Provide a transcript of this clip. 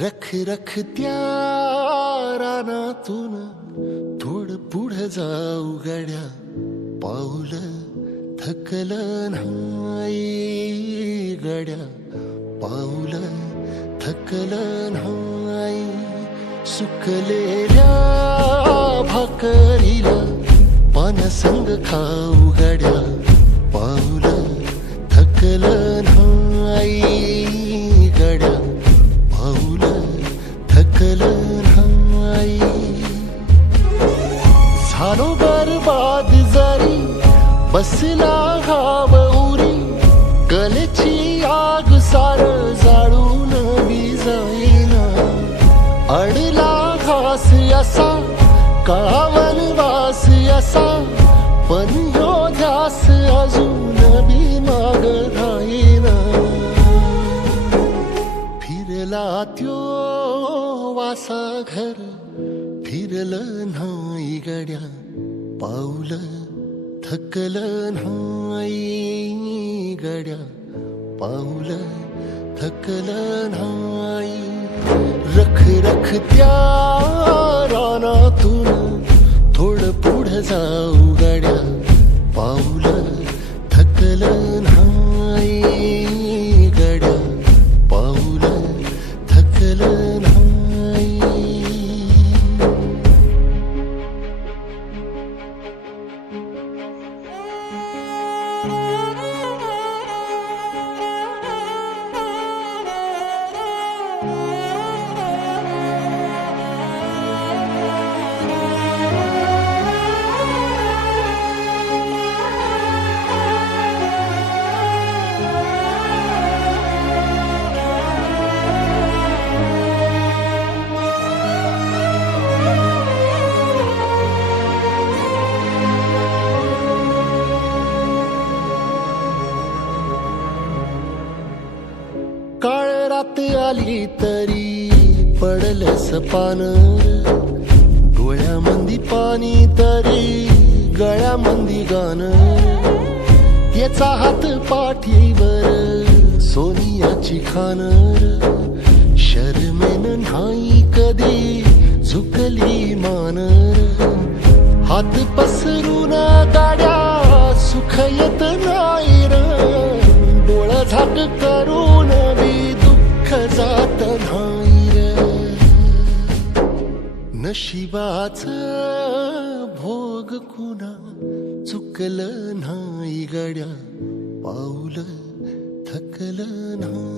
रख रख त्या रानातून थोडं पुढं जाऊ गड्या, पाऊल थकलं नाही गड्या, पाऊल थकलं नाही. सुकलेल्या भाकरीला पानसंग खाऊ गड्या, पाऊल थकलं नाही गड्या, पाऊल थकलं नाही. झालो बरबाद जरी बसला घाव उरी, कलेची आग सार जाळून विजाईना. अडला घास असा काळा वनवास असा, पण ह्यो ध्यास अजून बी माग राहीना. फिरला त्यो वासा घर फिरलं नाही गड्या, पाऊल थकलं नाही गड्या, पाऊल थकलं नाही. रख रख त्या रानातून थोडं पुढं जाऊ गड्या, पाऊल थकलं नाही गड्या, पाऊल थकलं नाही. काळ रात आली तरी पडलंस पानर, डोळ्यामंदी पाणी तरी गळ्यामंदी गाणं. याचा हात पाठीवर सोनियाची खानर, शर्मेन नाही कधी झुकली मानर. हात पसरून गाड्या सुख येत नाही र, डोळं झाक करून बी दुःख जात नाही र. नशिबाचं भोग कुणा चुकलं नाही गड्या, पाऊल थकलं नाही.